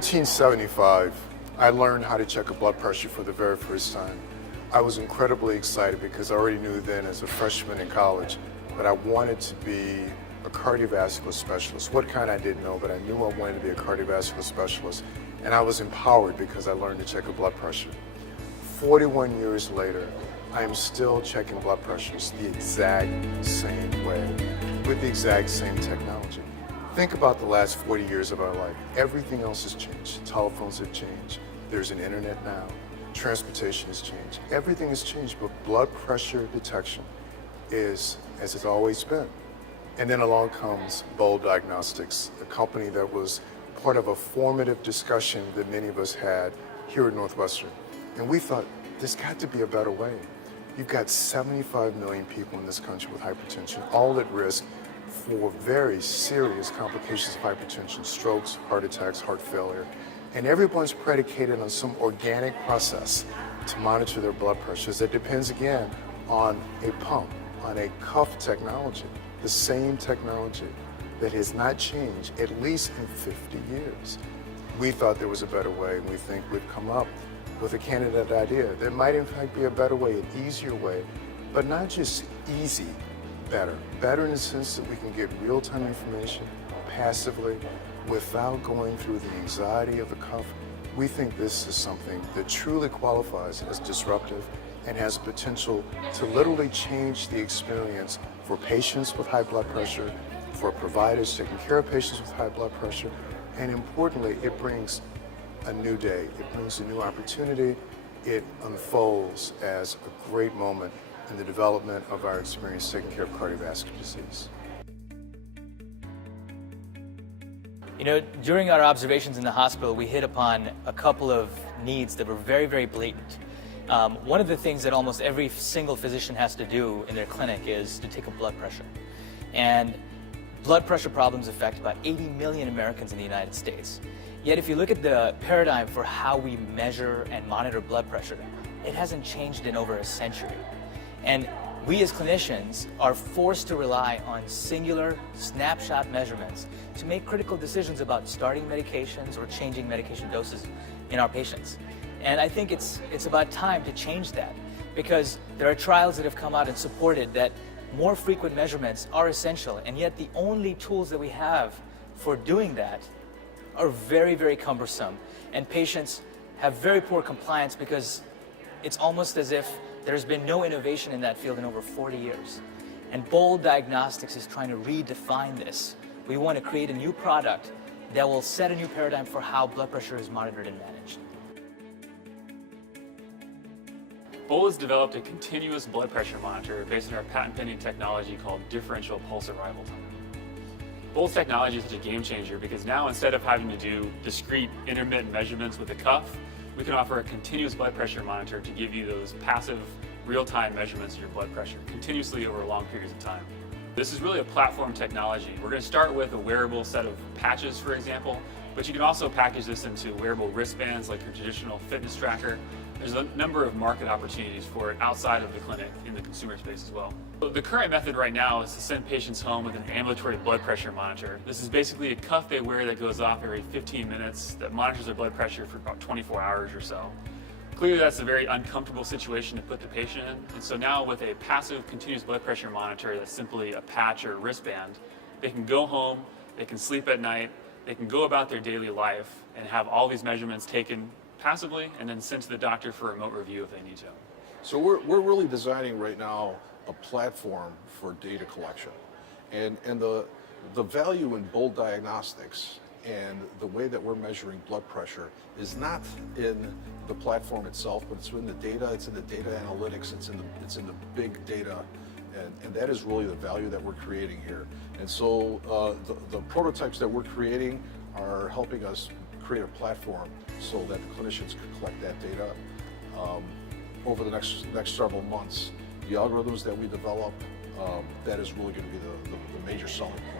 1975, I learned how to check a blood pressure for the very first time. I was incredibly excited because I already knew then as a freshman in college that I wanted to be a cardiovascular specialist. What kind I didn't know, but I knew I wanted to be a cardiovascular specialist. And I was empowered because I learned to check a blood pressure. 41 years later, I am still checking blood pressures the exact same way with the exact same technology. Think about the last 40 years of our life. Everything else has changed. Telephones have changed. There's an internet now. Transportation has changed. Everything has changed, but blood pressure detection is as it's always been. And then along comes Bold Diagnostics, a company that was part of a formative discussion that many of us had here at Northwestern. And we thought, there's got to be a better way. You've got 75 million people in this country with hypertension, all at risk for very serious complications of hypertension, strokes, heart attacks, heart failure. And everyone's predicated on some organic process to monitor their blood pressures that depends again on a pump, on a cuff technology, the same technology that has not changed at least in 50 years. We thought there was a better way, and we think we've come up with a candidate idea. There might in fact be a better way, an easier way, but not just easy, better. Better in the sense that we can get real-time information passively without going through the anxiety of the cuff. We think this is something that truly qualifies as disruptive and has potential to literally change the experience for patients with high blood pressure, for providers taking care of patients with high blood pressure, and importantly, it brings a new day. It brings a new opportunity. It unfolds as a great moment in the development of our experience taking care of cardiovascular disease. You know, during our observations in the hospital, we hit upon a couple of needs that were very, very blatant. One of the things that almost every single physician has to do in their clinic is to take a blood pressure. And blood pressure problems affect about 80 million Americans in the United States. Yet if you look at the paradigm for how we measure and monitor blood pressure, it hasn't changed in over a century. And we as clinicians are forced to rely on singular snapshot measurements to make critical decisions about starting medications or changing medication doses in our patients. And I think it's about time to change that, because there are trials that have come out and supported that more frequent measurements are essential, and yet the only tools that we have for doing that are very, very cumbersome. And patients have very poor compliance because it's almost as if there's been no innovation in that field in over 40 years. And Bold Diagnostics is trying to redefine this. We want to create a new product that will set a new paradigm for how blood pressure is monitored and managed. Bold has developed a continuous blood pressure monitor based on our patent-pending technology called differential pulse arrival time. Bold's technology is such a game changer because now instead of having to do discrete intermittent measurements with a cuff, we can offer a continuous blood pressure monitor to give you those passive real-time measurements of your blood pressure continuously over long periods of time. This is really a platform technology. We're going to start with a wearable set of patches, for example, but you can also package this into wearable wristbands like your traditional fitness tracker. There's a number of market opportunities for it outside of the clinic in the consumer space as well. So the current method right now is to send patients home with an ambulatory blood pressure monitor. This is basically a cuff they wear that goes off every 15 minutes that monitors their blood pressure for about 24 hours or so. Clearly that's a very uncomfortable situation to put the patient in, and so now with a passive continuous blood pressure monitor that's simply a patch or a wristband, they can go home, they can sleep at night, they can go about their daily life and have all these measurements taken passively and then sent to the doctor for a remote review if they need to. So we're really designing right now a platform for data collection. And the value in Bold Diagnostics and the way that we're measuring blood pressure is not in the platform itself, but it's in the data, it's in the data analytics, it's in the big data, and that is really the value that we're creating here. And so the prototypes that we're creating are helping us create a platform so that the clinicians can collect that data over the next several months. The algorithms that we develop, that is really going to be the major selling point.